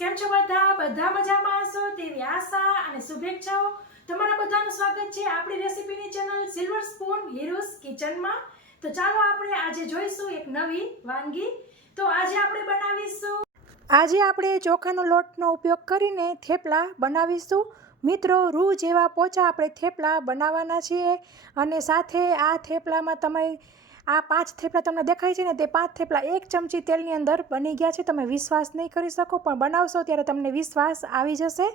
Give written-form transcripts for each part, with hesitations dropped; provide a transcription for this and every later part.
કેમ છો બધા મજામાં હશો તેવી આશા અને શુભેચ્છાઓ। તમારા બધાનું સ્વાગત છે આપણી રેસીપીની ચેનલ સિલ્વર સ્પૂન હીરોઝ કિચનમાં। તો ચાલો આપણે આજે જોઈશું એક નવી વાનગી। તો આજે આપણે ચોખાનો લોટનો ઉપયોગ કરીને થેપલા બનાવીશું। મિત્રો, રૂ જેવા પોચા આપણે થેપલા બનાવવાના છીએ અને સાથે આ થેપલામાં તમે આ 5 થેપલા તમને દેખાય છે ને, તે 5 થેપલા 1 ચમચી તેલની અંદર બની ગયા છે। તમે વિશ્વાસ નહીં કરી શકો, પણ બનાવશો ત્યારે તમને વિશ્વાસ આવી જશે।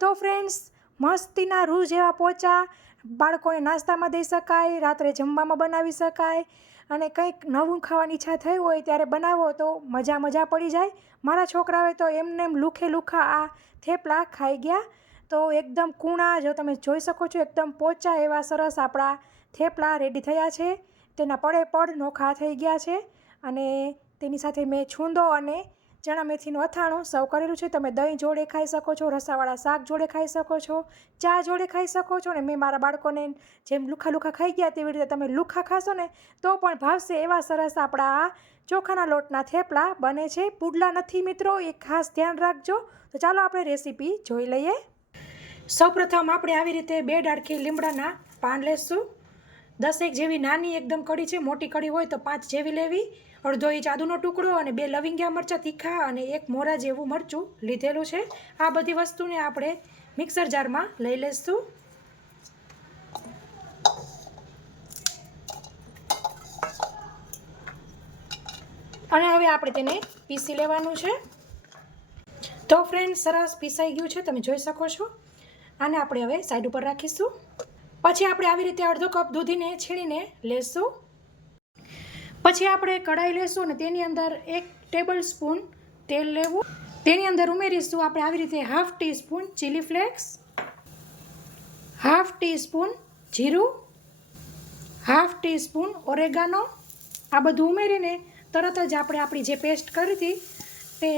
તો ફ્રેન્ડ્સ, મસ્તીના રૂ જેવા પોચા બાળકોને નાસ્તામાં દઈ શકાય, રાત્રે જમવામાં બનાવી શકાય અને કંઈક નવું ખાવાની ઈચ્છા થઈ હોય ત્યારે બનાવો તો મજા પડી જાય। મારા છોકરાઓએ તો એમને લુખે લુખા આ થેપલા ખાઈ ગયા। તો એકદમ કૂણા, જો તમે જોઈ શકો છો, એકદમ પોચા એવા સરસ આપણા થેપલા રેડી થયા છે। તેના પડ નોખા થઈ ગયા છે અને તેની સાથે મેં છૂંદો અને ચણા મેથીનું અથાણું સર્વ કરેલું છે। તમે દહીં જોડે ખાઈ શકો છો, રસાવાળા શાક જોડે ખાઈ શકો છો, ચા જોડે ખાઈ શકો છો। અને મેં મારા બાળકોને જેમ લુખા ખાઈ ગયા તેવી રીતે તમે લુખા ખાશો ને તો પણ ભાવશે। એવા સરસ આપણા આ ચોખાના લોટના થેપલા બને છે। પુડલા નથી મિત્રો, એ ખાસ ધ્યાન રાખજો। તો ચાલો આપણે રેસીપી જોઈ લઈએ। સૌપ્રથમ આપણે આવી રીતે 2 ડાળખી લીમડાના પાન લેશું। 10 જેવી નાની એકદમ કળી છે, મોટી કળી હોય તો 5 જેવી લેવી। અડધો ઇંચ આદુનો ટુકડો અને 2 લવિંગિયા મરચાં તીખા અને 1 મોરા જેવું મરચું લીધેલું છે। આ બધી વસ્તુને આપણે મિક્સર જારમાં લઈ લઈશું અને હવે આપણે તેને પીસી લેવાનું છે। તો ફ્રેન્ડ, સરસ પીસાઈ ગયું છે, તમે જોઈ શકો છો। આને આપણે હવે સાઈડ ઉપર રાખીશું। પછી આપણે આવી રીતે અડધો કપ દૂધીને છીણીને લેશું। પછી આપણે કઢાઈ લેશું અને તેની અંદર 1 ટેબલ સ્પૂન તેલ લેવું। તેની અંદર ઉમેરીશું આપણે આવી રીતે 1/2 ટીસ્પૂન ચીલી ફ્લેક્સ, 1/2 ટીસ્પૂન જીરું, 1/2 ટીસ્પૂન ઓરેગાનો। આ બધું ઉમેરીને તરત જ આપણે આપણી જે પેસ્ટ કરી હતી તે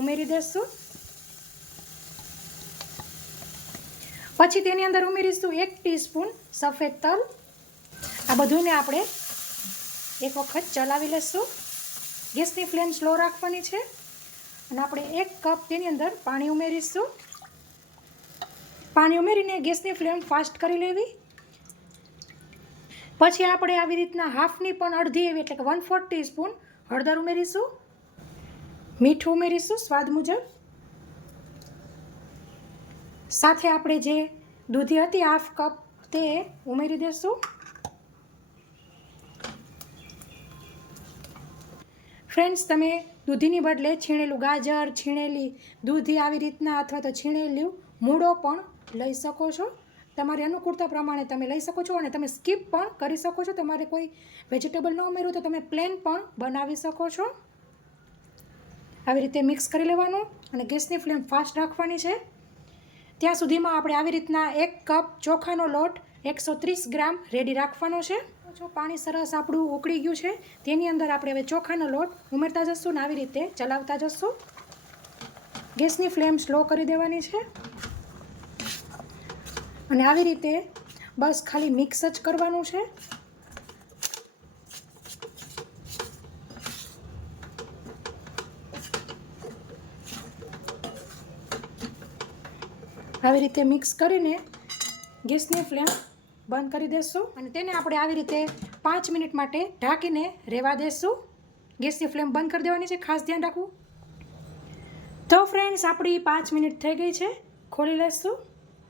ઉમેરી દઈશું। પછી તેની અંદર ઉમેરીશું 1 ટીસ્પૂન સફેદ તલ। આ બધુંને આપણે એક વખત ચલાવી લઈશું। ગેસની ફ્લેમ સ્લો રાખવાની છે અને આપણે 1 કપ તેની અંદર પાણી ઉમેરીશું। પાણી ઉમેરીને ગેસની ફ્લેમ ફાસ્ટ કરી લેવી। પછી આપણે આવી રીતના હાફની પણ અડધી એવી એટલે કે 1/4 ટીસ્પૂન હળદર ઉમેરીશું। મીઠું ઉમેરીશું સ્વાદ મુજબ। સાથે આપણે જે દૂધી હતી 1/2 કપ તે ઉમેરી દઈશું। ફ્રેન્ડ્સ, તમે દૂધીની બદલે છીણેલું ગાજર, છીણેલી દૂધી આવી રીતના અથવા તો છીણેલું મૂળો પણ લઈ શકો છો। તમારી અનુકૂળતા પ્રમાણે તમે લઈ શકો છો અને તમે સ્કીપ પણ કરી શકો છો। તમારે કોઈ વેજીટેબલ ન ઉમેરવું તો તમે પ્લેન પણ બનાવી શકો છો। આવી રીતે મિક્સ કરી લેવાનું અને ગેસની ફ્લેમ ફાસ્ટ રાખવાની છે। ત્યાં સુધીમાં આપણે આવી રીતના 1 કપ ચોખાનો લોટ 130 ગ્રામ રેડી રાખવાનો છે। પાણી સરસ આપણું ઉકળી ગયું છે, તેની અંદર આપણે હવે ચોખાનો લોટ ઉમેરતા જશું ને આવી રીતે ચલાવતા જશું। ગેસની ફ્લેમ સ્લો કરી દેવાની છે અને આવી રીતે બસ ખાલી મિક્સ જ કરવાનું છે। આવી રીતે મિક્સ કરીને ગેસની ફ્લેમ બંધ કરી દેશું અને તેને આપણે આવી રીતે 5 મિનિટ માટે ઢાંકીને રહેવા દેશું। ગેસની ફ્લેમ બંધ કરી દેવાની છે, ખાસ ધ્યાન રાખવું। તો ફ્રેન્ડ્સ, આપણી 5 મિનિટ થઈ ગઈ છે, ખોલી લઈશું।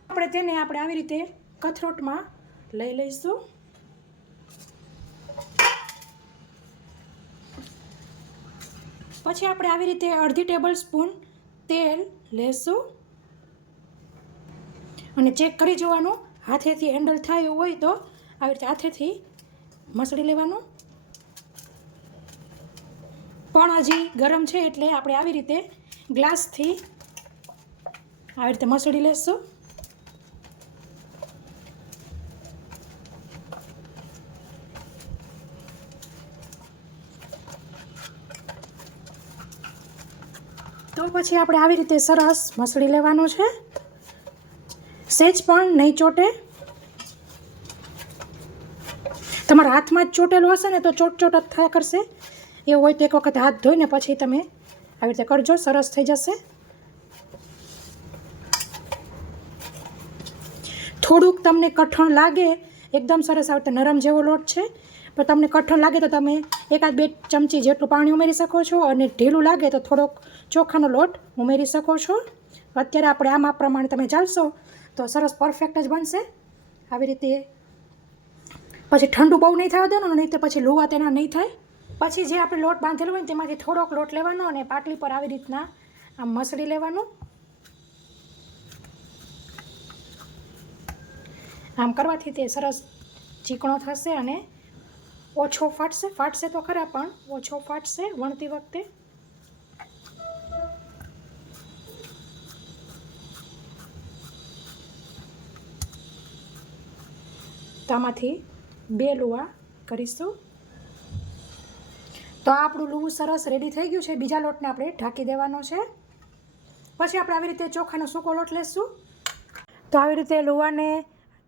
આપણે તેને આવી રીતે કથરોટમાં લઈ લઈશું। પછી આપણે આવી રીતે અડધી ટેબલ સ્પૂન તેલ લેશું અને ચેક કરી જોવાનું, હાથેથી હેન્ડલ થાય એવું હોય તો આવી રીતે હાથેથી મસળી લેવાનું। પણ હજી ગરમ છે એટલે આપણે આવી રીતે ગ્લાસથી આવી રીતે મસળી લેશું। તો પછી આપણે આવી રીતે સરસ મસળી લેવાનું છે, સહેજ પણ નહીં ચોટે। તમારા હાથમાં જ ચોટેલું હશે ને તો ચોટ જ થયા કરશે। એવું હોય તો એક વખત હાથ ધોઈને પછી તમે આવી રીતે કરજો, સરસ થઈ જશે। થોડુંક તમને કઠણ લાગે, એકદમ સરસ આવતો નરમ જેવો લોટ છે, પણ તમને કઠણ લાગે તો તમે 1-2 ચમચી જેટલું પાણી ઉમેરી શકો છો, અને ઢીલું લાગે તો થોડોક ચોખાનો લોટ ઉમેરી શકો છો. અત્યારે આપણે આ માપ પ્રમાણે તમે ચાલશો તો સરસ પરફેક્ટ જ બનશે. આવી રીતે પછી ઠંડુ બહુ નહીં થવા દેવાનું, નહીં તો પછી લુવા તેના નહીં થાય. પછી જે આપણે લોટ બાંધેલો હોય ને તેમાંથી થોડોક લોટ લેવાનો અને પાટલી પર આવી રીતના આમ મસળી લેવાનું. આમ કરવાથી તે સરસ ચીકણો થશે અને ઓછો ફાટશે તો ખરા, પણ ઓછો ફાટશે વણતી વખતે. તો આમાંથી 2 લુવા કરીશું. તો આપણું લુવું સરસ રેડી થઈ ગયું છે. બીજા લોટને આપણે ઢાંકી દેવાનો છે. પછી આપણે આવી રીતે ચોખાનો સૂકો લોટ લેશું. તો આવી રીતે લુવાને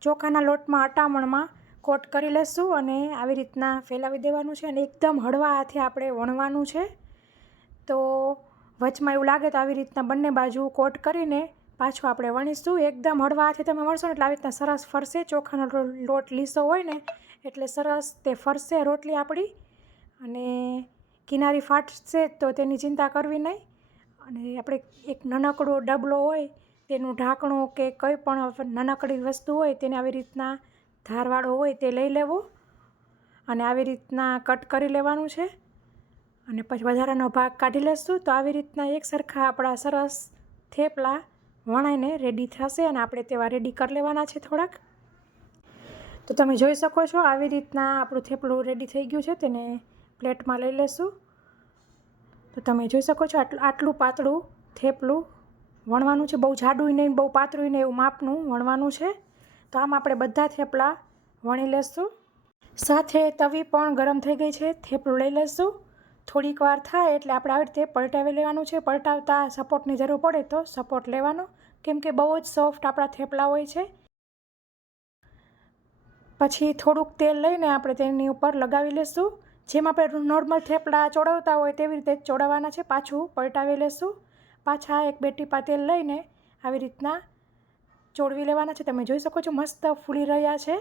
ચોખાના લોટમાં અટામણમાં કોટ કરી લેશું અને આવી રીતના ફેલાવી દેવાનું છે, અને એકદમ હળવા હાથે આપણે વણવાનું છે. તો વચમાં એવું લાગે તો આવી રીતના બંને બાજુ કોટ કરીને પાછું આપણે વણીશું. એકદમ હળવા હાથે તમે વણશો ને એટલે આવી રીતના સરસ ફરશે. ચોખાનો લોટ લીસો હોય ને એટલે સરસ તે ફરશે રોટલી આપણી, અને કિનારી ફાટશે તો તેની ચિંતા કરવી નહીં. અને આપણે એક નાનકડો ડબલો હોય તેનું ઢાંકણું કે કંઈ પણ નાનકડી વસ્તુ હોય તેને આવી રીતના ધારવાળો હોય તે લઈ લેવો અને આવી રીતના કટ કરી લેવાનું છે, અને પછી વધારાનો ભાગ કાઢી લેશું. તો આવી રીતના એક સરખા આપણા સરસ થેપલા વણાઈને રેડી થશે, અને આપણે તેવા રેડી કરી લેવાના છે થોડાક. તો તમે જોઈ શકો છો આવી રીતના આપણું થેપલું રેડી થઈ ગયું છે. તેને પ્લેટમાં લઈ લેશું. તો તમે જોઈ શકો છો આટલું પાતળું થેપલું વણવાનું છે. બહુ જાડું નહીં, બહુ પાતળું નહીં, એવું માપનું વણવાનું છે. તો આમ આપણે બધા થેપલા વણી લેશું. સાથે તવી પણ ગરમ થઈ ગઈ છે. થેપલું લઈ લેશું. થોડીક વાર થાય એટલે આપણે આવી રીતે પલટાવી લેવાનું છે. પલટાવતા સપોર્ટની જરૂર પડે તો સપોર્ટ લેવાનો, કેમ કે બહુ જ સોફ્ટ આપણા થેપલા હોય છે. પછી થોડુંક તેલ લઈને આપણે તેની ઉપર લગાવી લેશું. જેમ આપણે નોર્મલ થેપલા ચોળવતા હોય તેવી રીતે જ ચોળવવાના છે. પાછું પલટાવી લેશું. પાછા 1-2 ટીપા તેલ લઈને આવી રીતના ચોળવી લેવાના છે. તમે જોઈ શકો છો મસ્ત ફૂલી રહ્યા છે.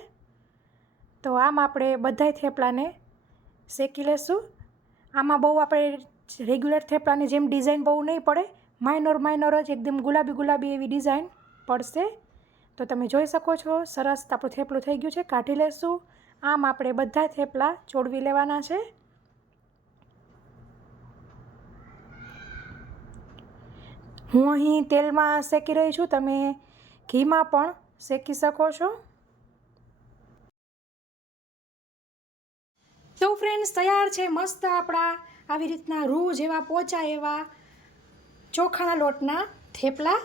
તો આમ આપણે બધાય થેપલાને શેકી લેશું. આમાં બહુ આપણે રેગ્યુલર થેપલાની જેમ ડિઝાઇન બહુ નહીં પડે, માઇનોર જ એકદમ ગુલાબી એવી ડિઝાઇન પડશે. તો તમે જોઈ શકો છો સરસ આપણું થેપલું થઈ ગયું છે. કાઢી લેશું. આમ આપણે બધા થેપલા ચોળવી લેવાના છે. હું અહીં તેલમાં શેકી રહી છું, તમે ઘીમાં પણ શેકી શકો છો. તો ફ્રેન્ડ્સ તૈયાર છે મસ્ત આપણા આવી રીતના રૂ જેવા પોચા એવા ચોખાના લોટના થેપલા.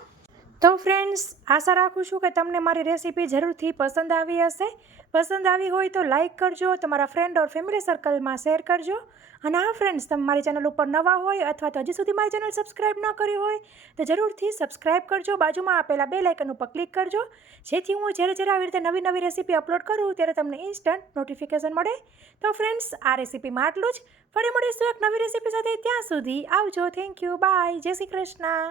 તો ફ્રેન્ડ્સ આશા રાખું છું કે તમને મારી રેસીપી જરૂરથી પસંદ આવી હશે. પસંદ આવી હોય તો લાઇક કરજો, તમારા ફ્રેન્ડ ઓર ફેમિલી સર્કલમાં શેર કરજો. અને હા ફ્રેન્ડ્સ, તમે મારી ચેનલ ઉપર નવા હોય અથવા તો હજી સુધી મારી ચેનલ સબસ્ક્રાઈબ ન કરી હોય તો જરૂરથી સબસ્ક્રાઈબ કરજો. બાજુમાં આપેલા બેલ આઇકન ઉપર ક્લિક કરજો, જેથી હું જ્યારે આવી રીતે નવી રેસીપી અપલોડ કરું ત્યારે તમને ઇન્સ્ટન્ટ નોટિફિકેશન મળે. તો ફ્રેન્ડ્સ આ રેસીપીમાં આટલું જ. ફરી મળીશું એક નવી રેસીપી સાથે. ત્યાં સુધી આવજો. Thank you. બાય. જય શ્રી કૃષ્ણ.